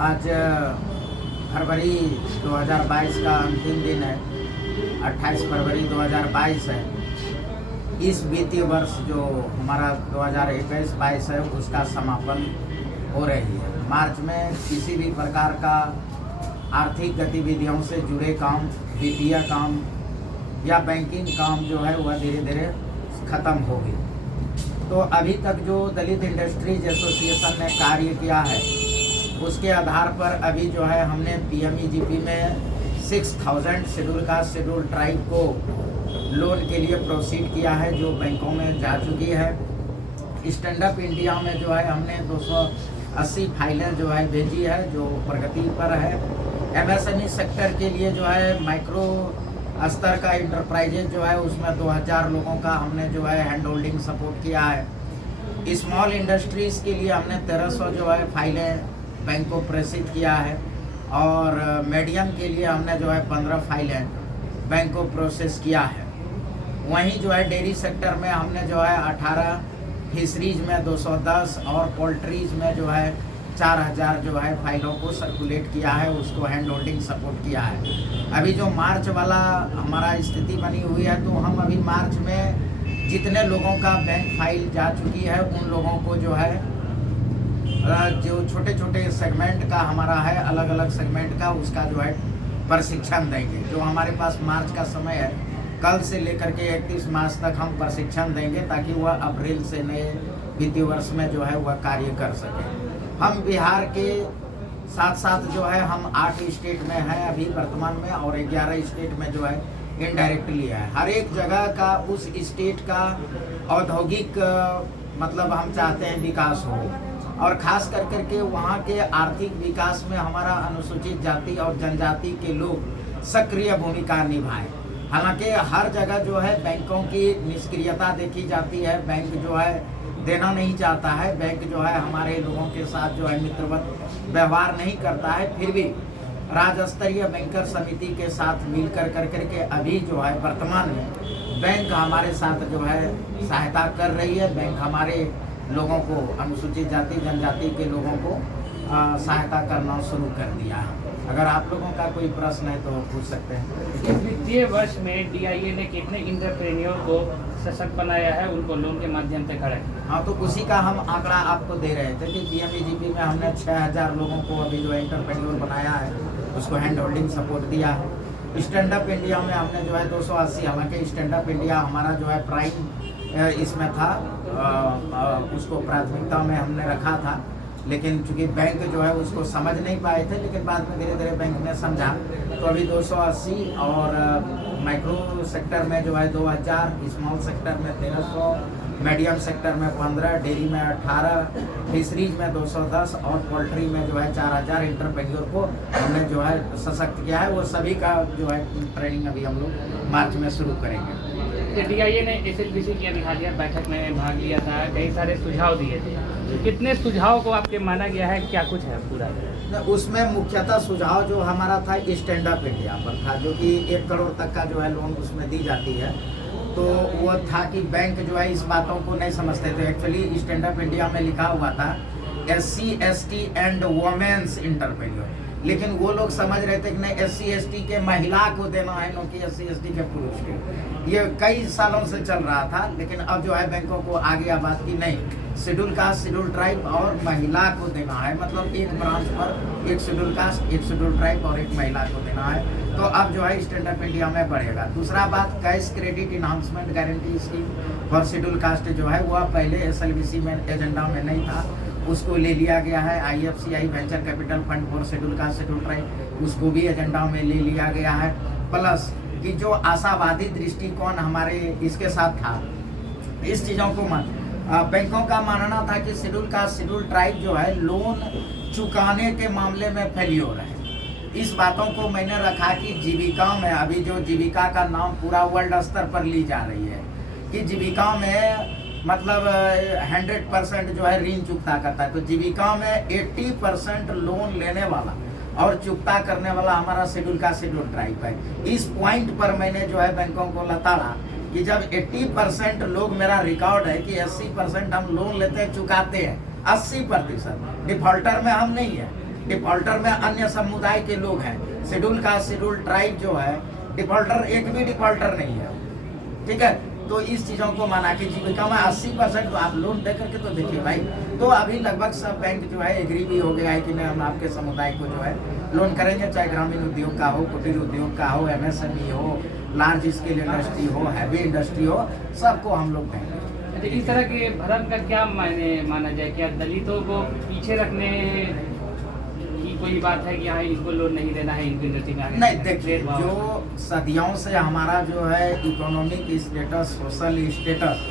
आज फरवरी 2022 का अंतिम दिन है। 28 फरवरी 2022 है। इस वित्तीय वर्ष जो हमारा 2021-22 है उसका समापन हो रही है। मार्च में किसी भी प्रकार का आर्थिक गतिविधियों से जुड़े काम, वित्तीय काम या बैंकिंग काम जो है वह धीरे धीरे ख़त्म होगी। तो अभी तक जो दलित इंडस्ट्रीज एसोसिएशन ने कार्य किया है उसके आधार पर अभी जो है हमने PMEGP में 6000 शेड्यूल कास्ट शेड्यूल ट्राइब को लोन के लिए प्रोसीड किया है, जो बैंकों में जा चुकी है। स्टैंड अप इंडिया में जो है हमने 280 फाइलें जो है भेजी है, जो प्रगति पर है। MSME सेक्टर के लिए जो है माइक्रो स्तर का इंटरप्राइजेज जो है उसमें 2000 लोगों का हमने जो है हैंड होल्डिंग सपोर्ट किया है। स्मॉल इंडस्ट्रीज़ के लिए हमने 1300 जो है फाइलें बैंक को प्रेषित किया है, और मीडियम के लिए हमने जो है 15 फाइलें बैंक को प्रोसेस किया है। वहीं जो है डेयरी सेक्टर में हमने जो है 18, फिशरीज में 210 और पोल्ट्रीज में जो है 4000 जो है फाइलों को सर्कुलेट किया है, उसको हैंड होल्डिंग सपोर्ट किया है। अभी जो मार्च वाला हमारा स्थिति बनी हुई है, तो हम अभी मार्च में जितने लोगों का बैंक फाइल जा चुकी है उन लोगों को जो है जो छोटे छोटे सेगमेंट का हमारा है, अलग अलग सेगमेंट का उसका जो है प्रशिक्षण देंगे। जो हमारे पास मार्च का समय है, कल से लेकर के 31 मार्च तक हम प्रशिक्षण देंगे ताकि वह अप्रैल से नए वित्तीय वर्ष में जो है वह कार्य कर सकें। हम बिहार के साथ साथ जो है हम 8 स्टेट में हैं अभी वर्तमान में, और 11 स्टेट में जो है इनडायरेक्टली है। हर एक जगह का उस स्टेट का औद्योगिक मतलब हम चाहते हैं विकास हो, और खास कर करके वहाँ के आर्थिक विकास में हमारा अनुसूचित जाति और जनजाति के लोग सक्रिय भूमिका निभाएं। हालांकि हर जगह जो है बैंकों की निष्क्रियता देखी जाती है, बैंक जो है देना नहीं चाहता है, बैंक जो है हमारे लोगों के साथ जो है मित्रवत व्यवहार नहीं करता है। फिर भी राज्य स्तरीय बैंकर समिति के साथ मिलकर करके अभी जो है वर्तमान में बैंक हमारे साथ जो है सहायता कर रही है। बैंक हमारे लोगों को, अनुसूचित जाति जनजाति के लोगों को सहायता करना शुरू कर दिया है। अगर आप लोगों का कोई प्रश्न है तो पूछ सकते हैं। इस वित्तीय वर्ष में DIA ने कितने इंटरप्रेन्योर को सशक्त बनाया है, उनको लोन के माध्यम से खड़ा किया? हाँ, तो उसी का हम आंकड़ा आपको दे रहे थे कि PMEGP में हमने 6000 लोगों को अभी जो इंटरप्रेन्योर बनाया है, उसको हैंड होल्डिंग सपोर्ट दिया है। स्टैंड अप इंडिया में हमने जो है 280, हालांकि स्टैंड अप इंडिया हमारा जो है प्राइम इसमें था, उसको प्राथमिकता में हमने रखा था, लेकिन चूंकि बैंक जो है उसको समझ नहीं पाए थे, लेकिन बाद में धीरे धीरे बैंक ने समझा, तो अभी 280 और माइक्रो सेक्टर में जो है 2000, स्मॉल सेक्टर में 1300, मीडियम सेक्टर में 15, डेयरी में 18, फिशरीज में 210 और पोल्ट्री में जो है 4000 इंटरप्रेन्योर को हमने जो है सशक्त किया है। वो सभी का जो है ट्रेनिंग अभी हम लोग मार्च में शुरू करेंगे। DIA ने SLBC की अधिकारियों बैठक में भाग लिया था, कई सारे सुझाव दिए थे। कितने सुझाव को आपके माना गया है, क्या कुछ है पूरा? उसमें मुख्यतः सुझाव जो हमारा था स्टैंड अप इंडिया पर था, जो कि 1 करोड़ तक का जो है लोन उसमें दी जाती है। तो वो था कि बैंक जो है इस बातों को नहीं समझते थे। एक्चुअली स्टैंड अप इंडिया में लिखा हुआ था SC ST and women's entrepreneur, लेकिन वो लोग समझ रहे थे कि नहीं SC ST के महिला को देना है, न कि SC ST के पुरुष को। ये कई सालों से चल रहा था, लेकिन अब जो है बैंकों को आगे बात की नहीं, शेड्यूल कास्ट, शेड्यूल ट्राइब और महिला को देना है, मतलब एक ब्रांच पर एक शेड्यूल कास्ट, एक शेड्यूल ट्राइब और एक महिला को देना है। तो अब जो है स्टैंड अप इंडिया में बढ़ेगा। दूसरा बात, cash credit enhancement guarantee scheme for schedule caste जो है वह पहले SLBC में एजेंडा में नहीं था, उसको ले लिया गया है। IFCI venture capital fund for schedule caste schedule tribe, उसको भी एजेंडा में ले लिया गया है। प्लस कि जो आशावादी दृष्टिकोण हमारे इसके साथ था, इस चीज़ों को बैंकों का मानना था कि शेड्यूल कास्ट शेड्यूल ट्राइब जो है लोन चुकाने के मामले में फेल्योर है। इस बातों को मैंने रखा कि जीविका में, अभी जो जीविका का नाम पूरा वर्ल्ड स्तर पर ली जा रही है कि जीविका में मतलब 100% जो है ऋण चुकता करता है, तो जीविका में 80% लोन लेने वाला और चुकता करने वाला हमारा शेड्यूल का शेड्यूल ट्राइब है। इस पॉइंट पर मैंने जो है बैंकों को लताड़ा कि जब 80% लोग, मेरा रिकॉर्ड है कि 80% हम लोन लेते हैं चुकाते हैं, 80% डिफॉल्टर में हम नहीं है, डिफॉल्टर में अन्य समुदाय के लोग हैं, शेड्यूल कास्ट, शेड्यूल ट्राइब जो है, डिफॉल्टर एक भी डिफॉल्टर नहीं है, ठीक है। तो इस चीज़ों को माना कि जीविका में 80% तो आप लोन दे करके तो देखिए भाई, तो अभी लगभग सब बैंक जो है एग्री भी हो गया है कि नहीं हम आपके समुदाय को जो है लोन करेंगे, चाहे ग्रामीण उद्योग का हो, कुटीर उद्योग का हो, MSME हो, लार्ज स्केल इंडस्ट्री हो, हैवी इंडस्ट्री हो, सबको हम लोग देंगे। अच्छा, इस तरह के भ्रम का क्या मायने माना जाए? क्या दलितों को पीछे रखने की कोई बात है कि यहाँ इनको लोन नहीं देना है, इनको इंडस्ट्री में आगे नहीं, देखिए जो सदियों से हमारा जो है इकोनॉमिक स्टेटस, सोशल स्टेटस,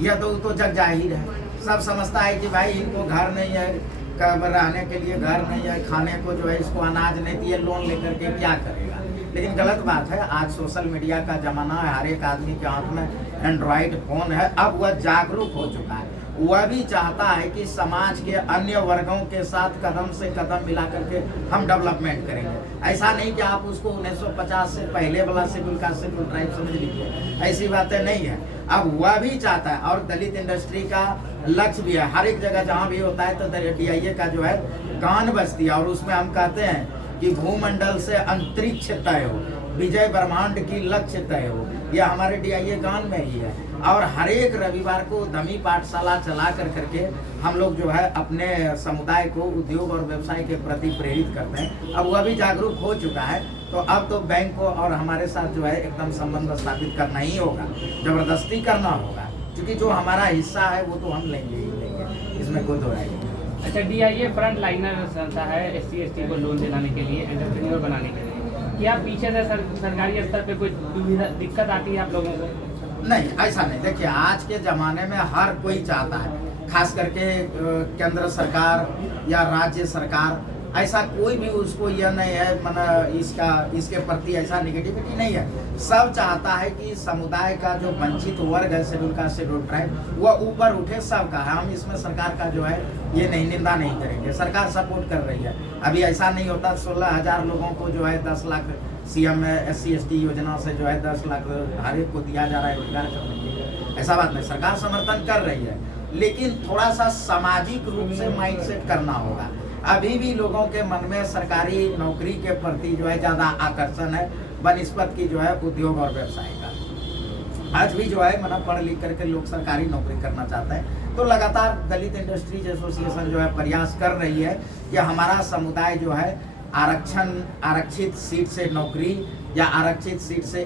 यह तो जग जाहिर है, सब समझता है कि भाई इनको घर नहीं है, रहने के लिए घर नहीं है, खाने को जो है इसको अनाज नहीं दिए, लोन लेकर के क्या करेगा। लेकिन गलत बात है, आज सोशल मीडिया का ज़माना है, हर एक आदमी के हाथ में एंड्रॉयड फ़ोन है, अब वह जागरूक हो चुका है, वह भी चाहता है कि समाज के अन्य वर्गों के साथ कदम से कदम मिला करके हम डेवलपमेंट करेंगे। ऐसा नहीं कि आप उसको 1950 से पहले वाला शेड्यूल कास्ट, शेड्यूल ट्राइब समझ लीजिए, ऐसी बातें नहीं है। अब वह भी चाहता है, और दलित इंडस्ट्री का लक्ष्य भी है, हर एक जगह जहाँ भी होता है तो DIA का जो है गान बजती है, और उसमें हम कहते हैं कि भूमंडल से अंतरिक्ष तय हो, विजय ब्रह्मांड की लक्ष्य तय हो, यह हमारे DIA गान में ही है। और हर एक रविवार को दमी पाठशाला चला करके हम लोग जो है अपने समुदाय को उद्योग और व्यवसाय के प्रति प्रेरित करते हैं। अब वह भी जागरूक हो चुका है, तो अब तो बैंक को और हमारे साथ जो है एकदम संबंध स्थापित करना ही होगा, जबरदस्ती करना होगा, क्योंकि जो हमारा हिस्सा है वो तो हम लेंगे ही लेंगे, इसमें कोई दो राय नहीं। अच्छा, DIA फ्रंट लाइनर संस्था है SC/ST को लोन दिलाने के लिए, एंटरप्रेन्योर बनाने के लिए, क्या पीछे से सरकारी स्तर पे कोई दिक्कत आती है आप लोगों को? नहीं, ऐसा नहीं। देखिए आज के ज़माने में हर कोई चाहता है, खास करके केंद्र सरकार या राज्य सरकार, ऐसा कोई भी उसको यह नहीं है, इसके प्रति ऐसा निगेटिविटी नहीं है। सब चाहता है कि समुदाय का जो वंचित वर्ग है, शेड्यूल कास्ट, शेड्यूल ट्राइब, वह ऊपर उठे, सबका है। हम इसमें सरकार का जो है ये नहीं निंदा नहीं करेंगे, सरकार सपोर्ट कर रही है। अभी ऐसा नहीं होता 16,000 लोगों को जो है 10 लाख CM SC/ST योजना से जो है 10 लाख हर एक को दिया जा रहा है रोजगार करने के लिए, ऐसा बात नहीं, सरकार समर्थन कर रही है, लेकिन थोड़ा सा सामाजिक रूप से माइंडसेट करना होगा। अभी भी लोगों के मन में सरकारी नौकरी के प्रति जो है ज़्यादा आकर्षण है बनिस्पत की जो है उद्योग और व्यवसाय का। आज भी जो है पढ़ लिख करके लोग सरकारी नौकरी करना चाहते हैं, तो लगातार दलित इंडस्ट्रीज एसोसिएशन जो है प्रयास कर रही है कि हमारा समुदाय जो है आरक्षित सीट से नौकरी या आरक्षित सीट से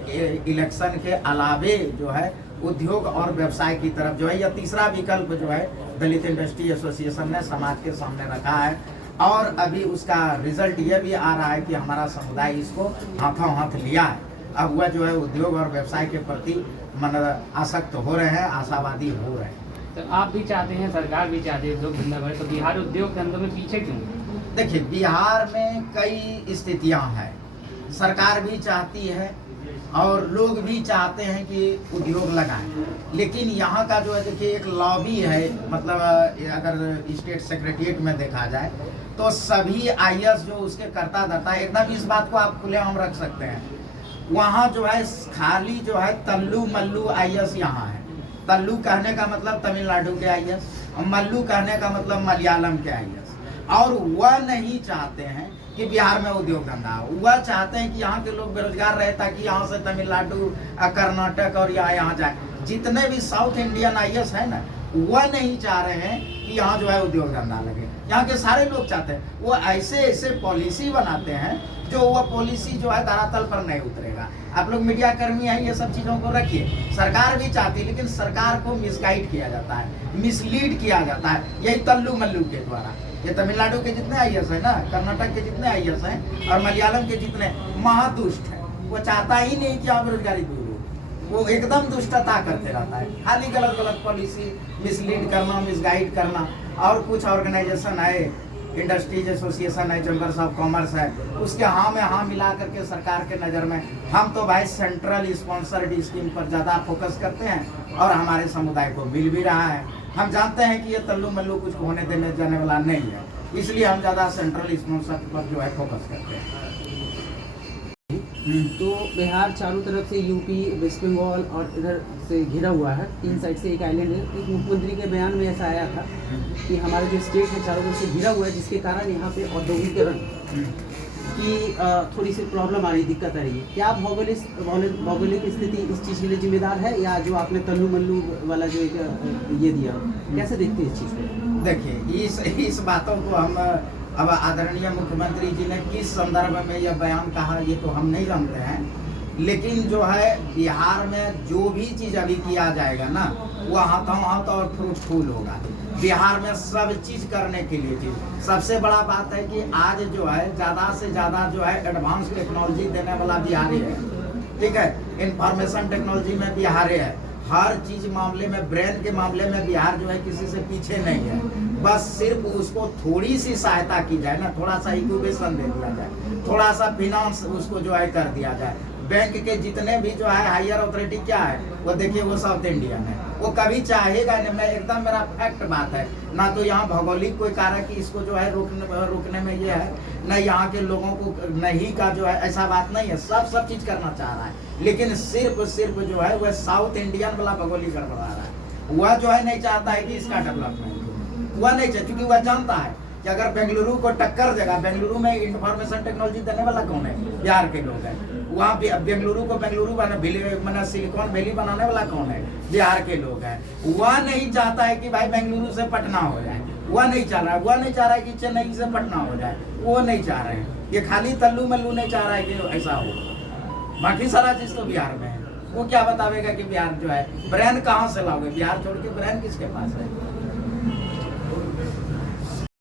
इलेक्शन के अलावे जो है उद्योग और व्यवसाय की तरफ जो है, यह तीसरा विकल्प जो है दलित इंडस्ट्री एसोसिएशन ने समाज के सामने रखा है। और अभी उसका रिजल्ट यह भी आ रहा है कि हमारा समुदाय इसको हाथों हाथ लिया है। अब वह जो है उद्योग और व्यवसाय के प्रति आसक्त हो रहे हैं, आशावादी हो रहे हैं। तो आप भी चाहते हैं, सरकार भी चाहती है उद्योग धंधा बढ़े, तो बिहार उद्योग धंधों में पीछे क्यों? देखिए बिहार में कई स्थितियां हैं, सरकार भी चाहती है और लोग भी चाहते हैं कि उद्योग लगाएं, लेकिन यहाँ का जो है देखिए एक लॉबी है, मतलब अगर स्टेट सेक्रेटरिएट में देखा जाए तो सभी IAS जो उसके करता धरता एकदम, इस बात को आप खुलेआम रख सकते हैं, वहाँ जो है खाली जो है तल्लू मल्लू IAS यहाँ है। तल्लू कहने का मतलब तमिलनाडु के IAS, मल्लू कहने का मतलब मलयालम के IAS, और वह नहीं चाहते हैं कि बिहार में उद्योग धंधा हो, वह चाहते हैं कि यहाँ के लोग बेरोजगार रहे ताकि यहाँ से तमिलनाडु, कर्नाटक और यहाँ जाए। जितने भी साउथ इंडियन IAS है ना, वह नहीं चाह रहे हैं कि यहाँ जो है उद्योग धंधा लगे। यहाँ के सारे लोग चाहते हैं, वो ऐसे पॉलिसी बनाते हैं जो वह पॉलिसी जो है धरातल पर नहीं उतरेगा। आप लोग मीडिया कर्मी हैं, ये सब चीज़ों को रखिए। सरकार भी चाहती है, लेकिन सरकार को मिसगाइड किया जाता है, मिसलीड किया जाता है, यही तल्लू मल्लू के द्वारा। ये तमिलनाडु के जितने IAS है ना, कर्नाटक के जितने IAS हैं और मलयालम के जितने, महादुष्ट है। वो चाहता ही नहीं कि यहाँ बेरोजगारी दूर हो, वो एकदम दुष्टता करते रहता है, खाली गलत गलत पॉलिसी, मिसलीड करना, मिसगाइड करना। और कुछ ऑर्गेनाइजेशन है, इंडस्ट्रीज एसोसिएशन है, चैम्बर्स ऑफ कॉमर्स है, उसके हाँ में हाँ मिला करके सरकार के नज़र में हम तो भाई सेंट्रल स्पॉन्सर्ड स्कीम पर ज़्यादा फोकस करते हैं और हमारे समुदाय को मिल भी रहा है। हम जानते हैं कि ये तल्लू मल्लू कुछ होने देने जाने वाला नहीं है, इसलिए हम ज़्यादा सेंट्रल स्पॉन्सर पर जो है फोकस करते हैं। तो बिहार चारों तरफ से यूपी, वेस्ट बंगाल और इधर से घिरा हुआ है, 3 साइड से एक आइलैंड है। एक मुख्यमंत्री के बयान में ऐसा आया था कि हमारा जो स्टेट है चारों तरफ से घिरा हुआ है, जिसके कारण यहाँ पे औद्योगिकरण की थोड़ी सी प्रॉब्लम आ रही है, दिक्कत आ रही है। क्या भौगोलिक स्थिति इस चीज़ के लिए जिम्मेदार है, या जो आपने तल्लू मल्लू वाला जो एक ये दिया, कैसे देखते हैं इस चीज़ को? देखिए, इस बातों को हम अब आदरणीय मुख्यमंत्री जी ने किस संदर्भ में यह बयान कहा ये तो हम नहीं जानते हैं, लेकिन जो है बिहार में जो भी चीज़ अभी किया जाएगा ना वो हाथों हाथ और फ्रूटफुल होगा। बिहार में सब चीज़ करने के लिए चीज़ सबसे बड़ा बात है कि आज जो है ज़्यादा से ज़्यादा जो है एडवांस टेक्नोलॉजी देने वाला बिहारी है, ठीक है। इंफॉर्मेशन टेक्नोलॉजी में बिहार है, हर चीज मामले में, ब्रेन के मामले में बिहार जो है किसी से पीछे नहीं है। बस सिर्फ उसको थोड़ी सी सहायता की जाए ना, थोड़ा सा इंक्यूबेशन दे दिया जाए, थोड़ा सा फिनांस उसको जो है कर दिया जाए। बैंक के जितने भी जो है हायर अथॉरिटी क्या है वो देखिए वो साउथ इंडियन है, वो कभी चाहेगा नहीं। मैं एकदम मेरा फैक्ट बात है ना, तो यहाँ भौगोलिक कोई कारण कि इसको जो है रोकने में ये है, न यहाँ के लोगों को नहीं का जो है ऐसा बात नहीं है, सब चीज करना चाह रहा है, लेकिन सिर्फ जो है वह साउथ इंडियन वाला भौगोलिक गड़बड़ा रहा है। वह जो है नहीं चाहता है कि इसका डेवलपमेंट, वह नहीं चाहता, क्योंकि वह जानता है कि अगर बेंगलुरु को टक्कर देगा, बेंगलुरु में इंफॉर्मेशन टेक्नोलॉजी देने वाला कौन है? बिहार के लोग हैं। वहाँ बेंगलुरु को बेंगलुरु बना सिलिकॉन वैली बनाने वाला कौन है? बिहार के लोग हैं। वह नहीं चाहता है कि भाई बेंगलुरु से पटना हो जाए, वह नहीं चाह रहा है। वह नहीं चाह रहा है कि चेन्नई से पटना हो जाए, वो नहीं चाह रहे हैं। ये खाली तल्लू मल्लू नहीं चाह रहा है कि ऐसा हो, बाकी सारा चीज तो बिहार में है। वो क्या बतावेगा कि बिहार जो है ब्रेन कहाँ से लाओगे? बिहार छोड़ के ब्रेन किसके पास है?